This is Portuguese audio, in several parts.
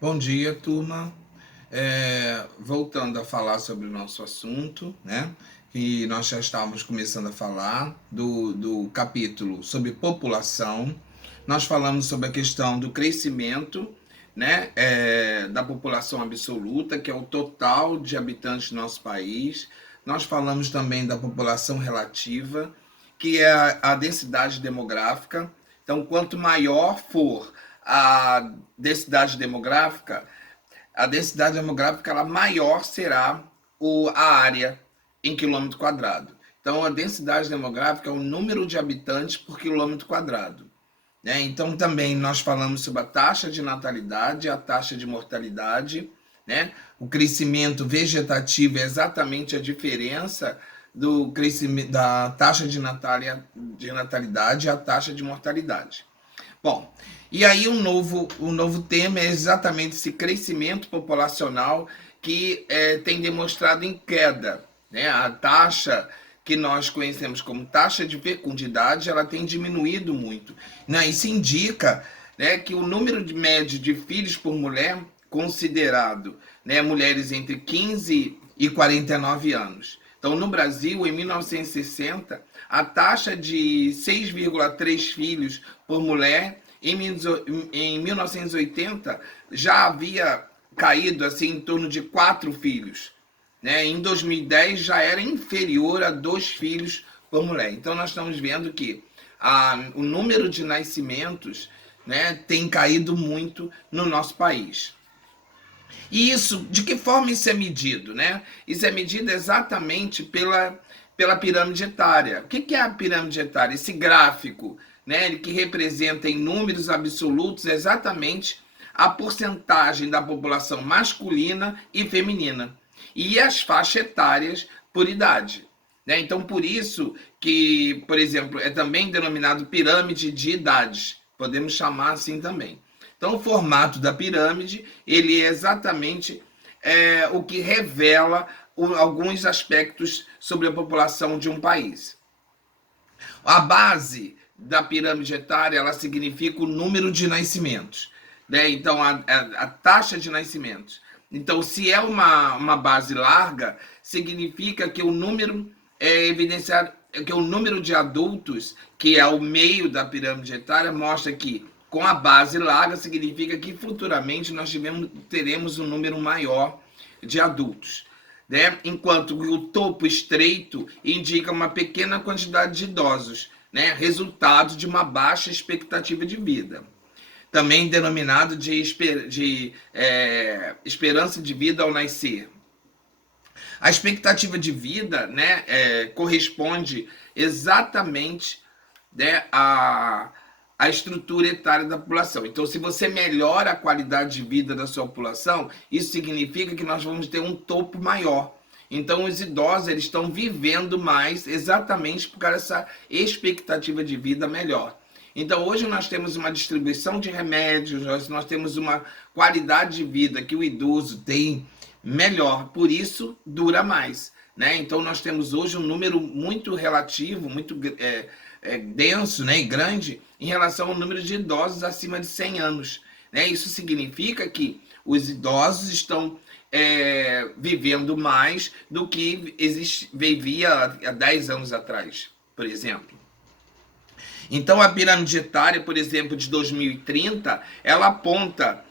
Bom dia, turma. Voltando a falar sobre o nosso assunto, né? Que nós já estávamos começando a falar do capítulo sobre população. Nós falamos sobre a questão do crescimento, né? Da população absoluta, que é o total de habitantes do nosso país. Nós falamos também da população relativa, que é a densidade demográfica. Então, quanto maior for a densidade demográfica, ela maior será a área em quilômetro quadrado. Então, a densidade demográfica é o número de habitantes por quilômetro quadrado. Né? Então, também nós falamos sobre a taxa de natalidade, a taxa de mortalidade. Né? O crescimento vegetativo é exatamente a diferença do crescimento da taxa de natalidade e a taxa de mortalidade. Bom, e aí um novo tema é exatamente esse crescimento populacional que tem demonstrado em queda. Né? A taxa que nós conhecemos como taxa de fecundidade, ela tem diminuído muito. Né? Isso indica, né, que o número médio de filhos por mulher, considerado, né, mulheres entre 15 e 49 anos. Então, no Brasil, em 1960, a taxa de 6,3 filhos por mulher, em 1980 já havia caído assim em torno de 4 filhos. Né? Em 2010 já era inferior a 2 filhos por mulher. Então nós estamos vendo que o número de nascimentos, né, tem caído muito no nosso país. E isso, de que forma isso é medido? Né? Isso é medido exatamente pela pirâmide etária. O que é a pirâmide etária? Esse gráfico, né, que representa em números absolutos exatamente a porcentagem da população masculina e feminina e as faixas etárias por idade. Né? Então, por isso que, por exemplo, é também denominado pirâmide de idades. Podemos chamar assim também. Então, o formato da pirâmide, ele é exatamente o que revela alguns aspectos sobre a população de um país. A base da pirâmide etária, ela significa o número de nascimentos. Né? Então, a taxa de nascimentos. Então, se é uma base larga, significa que o número evidenciado, que o número de adultos, que é o meio da pirâmide etária, mostra que com a base larga significa que futuramente nós teremos um número maior de adultos. Né? Enquanto o topo estreito indica uma pequena quantidade de idosos, né? Resultado de uma baixa expectativa de vida. Também denominado de esperança de vida ao nascer. A expectativa de vida, né, corresponde exatamente, né, a estrutura etária da população. Então, se você melhora a qualidade de vida da sua população, isso significa que nós vamos ter um topo maior. Então, os idosos eles estão vivendo mais exatamente por causa dessa expectativa de vida melhor. Então, hoje nós temos uma distribuição de remédios, nós temos uma qualidade de vida que o idoso tem melhor, por isso dura mais. Né? Então, nós temos hoje um número muito relativo, muito denso, né, e grande em relação ao número de idosos acima de 100 anos. Né? Isso significa que os idosos estão vivendo mais do que vivia há 10 anos atrás, por exemplo. Então, a pirâmide etária, por exemplo, de 2030, ela aponta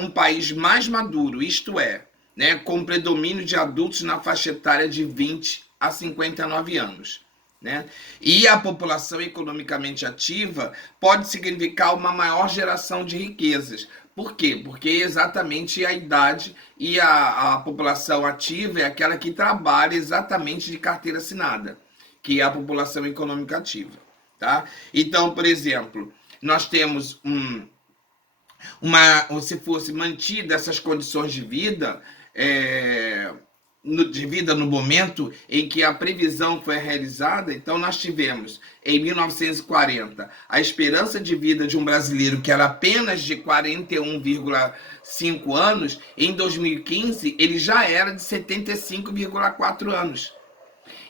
um país mais maduro, isto é, né, com predomínio de adultos na faixa etária de 20 a 59 anos. Né? E a população economicamente ativa pode significar uma maior geração de riquezas. Por quê? Porque exatamente a idade e a população ativa é aquela que trabalha exatamente de carteira assinada, que é a população econômica ativa. Tá? Então, por exemplo, nós temos se fosse mantida essas condições de vida, no momento em que a previsão foi realizada, então nós tivemos, em 1940, a esperança de vida de um brasileiro que era apenas de 41,5 anos, em 2015 ele já era de 75,4 anos.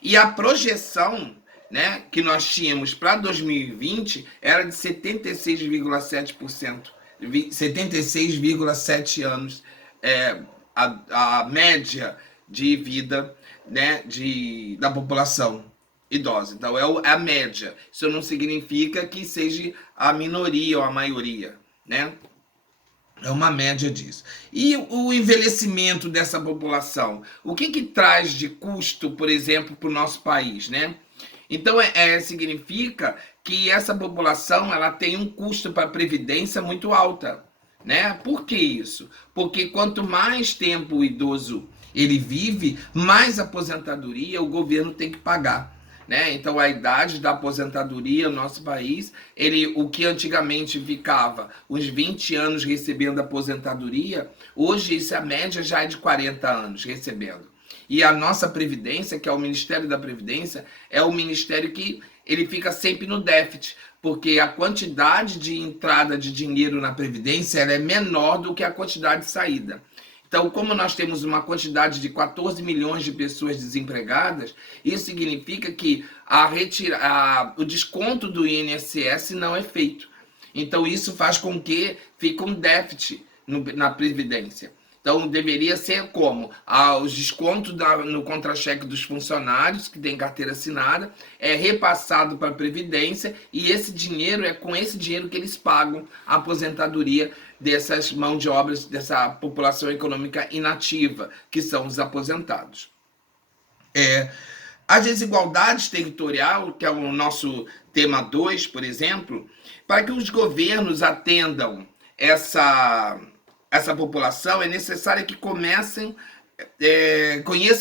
E a projeção, né, que nós tínhamos para 2020 era de 76,7%. 76,7 anos é a média de vida, né, da população idosa. Então é a média. Isso não significa que seja a minoria ou a maioria, né? É uma média disso. E o envelhecimento dessa população? O que traz de custo, por exemplo, para o nosso país, né? Então, significa que essa população ela tem um custo para a previdência muito alta, né? Por que isso? Porque quanto mais tempo o idoso ele vive, mais aposentadoria o governo tem que pagar. Né? Então a idade da aposentadoria no nosso país, o que antigamente ficava uns 20 anos recebendo aposentadoria, hoje a média já é de 40 anos recebendo. E a nossa Previdência, que é o Ministério da Previdência, é o ministério que ele fica sempre no déficit, porque a quantidade de entrada de dinheiro na Previdência ela é menor do que a quantidade de saída. Então, como nós temos uma quantidade de 14 milhões de pessoas desempregadas, isso significa que o desconto do INSS não é feito. Então, isso faz com que fique um déficit na Previdência. Então, deveria ser como? Os descontos no contra-cheque dos funcionários, que têm carteira assinada, é repassado para a Previdência, e esse dinheiro, é com esse dinheiro que eles pagam a aposentadoria dessas mãos de obras, dessa população econômica inativa, que são os aposentados. As desigualdades territoriais, que é o nosso tema 2, por exemplo, para que os governos atendam essa população, é necessário que conheçam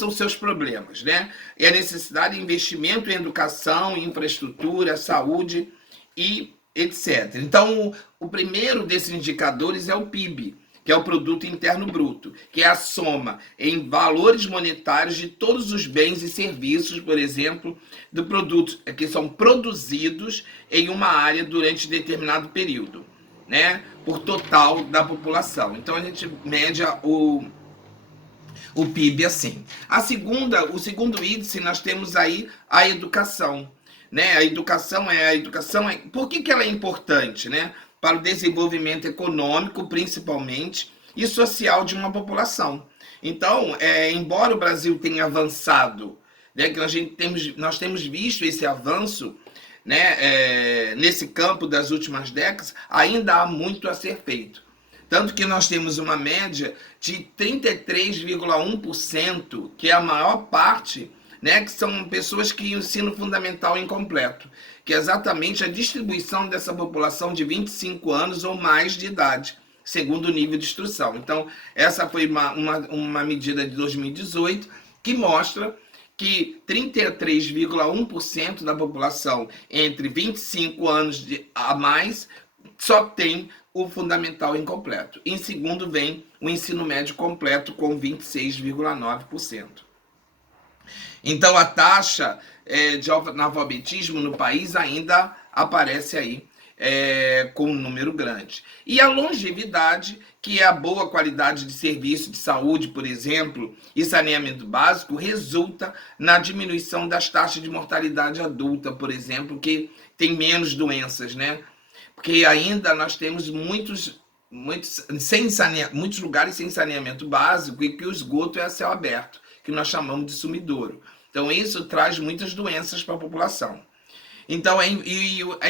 os seus problemas, né? É a necessidade de investimento em educação, infraestrutura, saúde e etc. Então, o primeiro desses indicadores é o PIB, que é o Produto Interno Bruto, que é a soma em valores monetários de todos os bens e serviços, por exemplo, do produto, que são produzidos em uma área durante determinado período, né, por total da população. Então a gente mede o PIB assim. O segundo índice, nós temos aí a educação, né? A educação por que ela é importante, né? Para o desenvolvimento econômico, principalmente, e social de uma população. Então, embora o Brasil tenha avançado, né, que nós temos visto esse avanço, né, nesse campo das últimas décadas, ainda há muito a ser feito. Tanto que nós temos uma média de 33,1%, que é a maior parte, né, que são pessoas que ensino fundamental incompleto, que é exatamente a distribuição dessa população de 25 anos ou mais de idade, segundo o nível de instrução. Então, essa foi uma medida de 2018 que mostra que 33,1% da população entre 25 anos a mais só tem o fundamental incompleto. Em segundo vem o ensino médio completo com 26,9%. Então a taxa de analfabetismo no país ainda aparece aí com um número grande. E a longevidade, que é a boa qualidade de serviço de saúde, por exemplo, e saneamento básico, resulta na diminuição das taxas de mortalidade adulta, por exemplo, que tem menos doenças, né? Porque ainda nós temos muitos lugares sem saneamento básico e que o esgoto é a céu aberto, que nós chamamos de sumidouro. Então isso traz muitas doenças para a população. Então é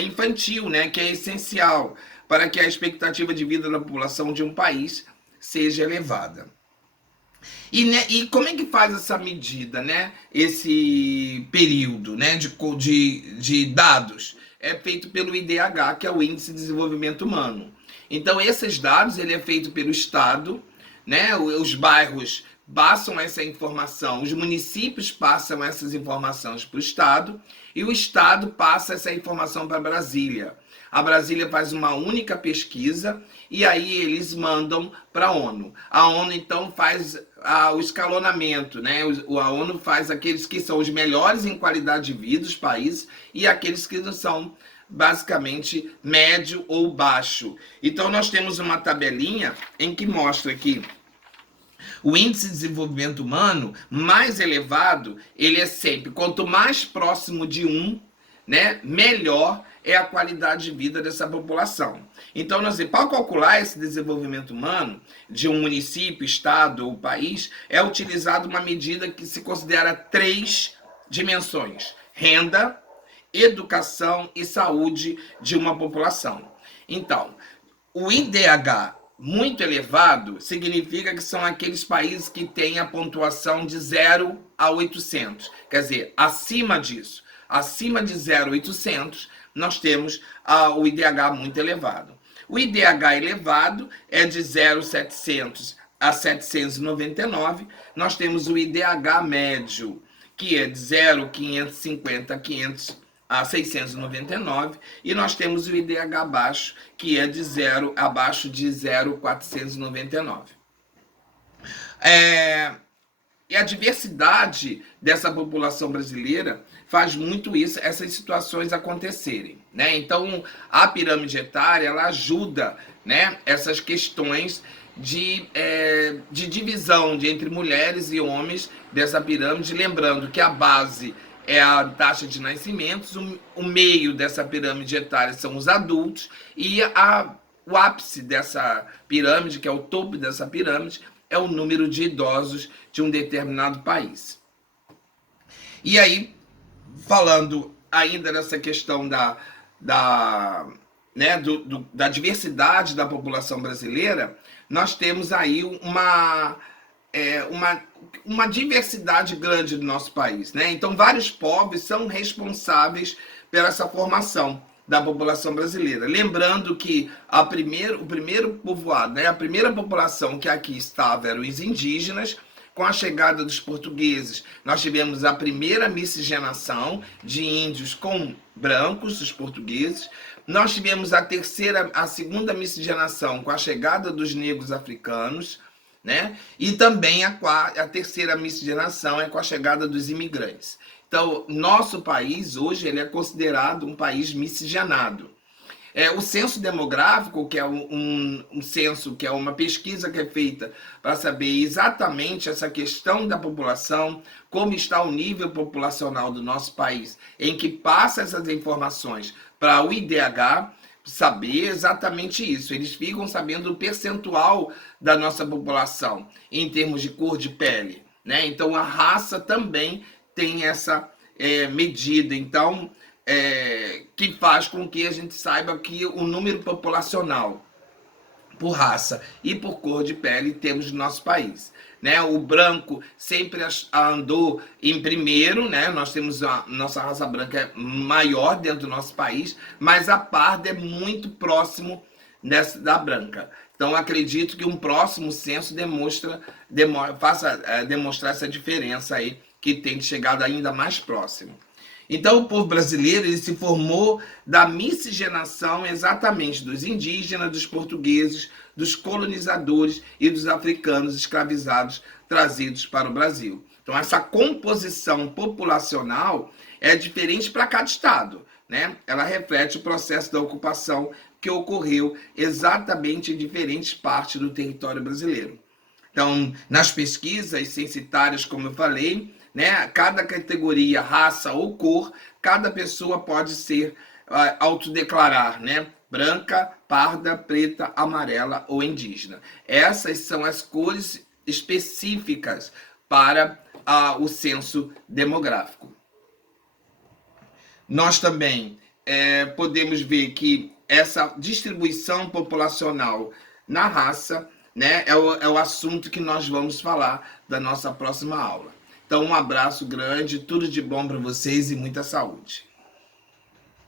infantil, né, que é essencial para que a expectativa de vida da população de um país seja elevada. E como é que faz essa medida, né? Esse período, né, de dados é feito pelo IDH, que é o Índice de Desenvolvimento Humano. Então esses dados ele é feito pelo Estado, né? Os bairros passam essa informação, os municípios passam essas informações para o Estado e o Estado passa essa informação para Brasília. A Brasília faz uma única pesquisa e aí eles mandam para a ONU. A ONU então faz o escalonamento, né? A ONU faz aqueles que são os melhores em qualidade de vida dos países e aqueles que não são basicamente médio ou baixo. Então nós temos uma tabelinha em que mostra que o índice de desenvolvimento humano mais elevado, ele é sempre, quanto mais próximo de 1, né, melhor é a qualidade de vida dessa população. Então, para calcular esse desenvolvimento humano de um município, estado ou país, é utilizada uma medida que se considera 3 dimensões: renda, educação e saúde de uma população. Então, o IDH muito elevado significa que são aqueles países que têm a pontuação de 0 a 800. Quer dizer, acima disso, acima de 0,800, nós temos o IDH muito elevado. O IDH elevado é de 0,700 a 799. Nós temos o IDH médio, que é de 0,550 a 699, e nós temos o IDH baixo, que é de 0 abaixo de 0,499. E a diversidade dessa população brasileira faz muito isso, essas situações acontecerem, né? Então, a pirâmide etária, ela ajuda, né, essas questões de divisão entre mulheres e homens dessa pirâmide, lembrando que a base é a taxa de nascimentos, o meio dessa pirâmide etária são os adultos, e o ápice dessa pirâmide, que é o topo dessa pirâmide, é o número de idosos de um determinado país. E aí, falando ainda nessa questão da diversidade da população brasileira, nós temos aí uma diversidade grande do nosso país, né? Então, vários povos são responsáveis pela essa formação da população brasileira. Lembrando que o primeiro povoado, né, a primeira população que aqui estava eram os indígenas. Com a chegada dos portugueses, nós tivemos a primeira miscigenação de índios com brancos, os portugueses. Nós tivemos a segunda miscigenação com a chegada dos negros africanos, né? E também a terceira miscigenação é com a chegada dos imigrantes. Então, nosso país hoje ele é considerado um país miscigenado. O censo demográfico, que é um censo, que é uma pesquisa que é feita para saber exatamente essa questão da população, como está o nível populacional do nosso país, em que passa essas informações para o IDH saber exatamente isso. Eles ficam sabendo o percentual da nossa população em termos de cor de pele, né? Então, a raça também tem essa medida. Então, que faz com que a gente saiba que o número populacional por raça e por cor de pele temos no nosso país, né? O branco sempre andou em primeiro, né? Nós temos nossa raça branca maior dentro do nosso país, mas a parda é muito próximo da branca. Então, acredito que um próximo censo faça demonstrar essa diferença aí, que tem chegado ainda mais próximo. Então, o povo brasileiro ele se formou da miscigenação exatamente dos indígenas, dos portugueses, dos colonizadores e dos africanos escravizados trazidos para o Brasil. Então, essa composição populacional é diferente para cada estado, né? Ela reflete o processo da ocupação que ocorreu exatamente em diferentes partes do território brasileiro. Então, nas pesquisas censitárias, como eu falei, né, cada categoria, raça ou cor, cada pessoa pode ser autodeclarar, né? Branca, parda, preta, amarela ou indígena. Essas são as cores específicas para o censo demográfico. Nós também podemos ver que essa distribuição populacional na raça, né, é o assunto que nós vamos falar da nossa próxima aula. Então, um abraço grande, tudo de bom para vocês e muita saúde.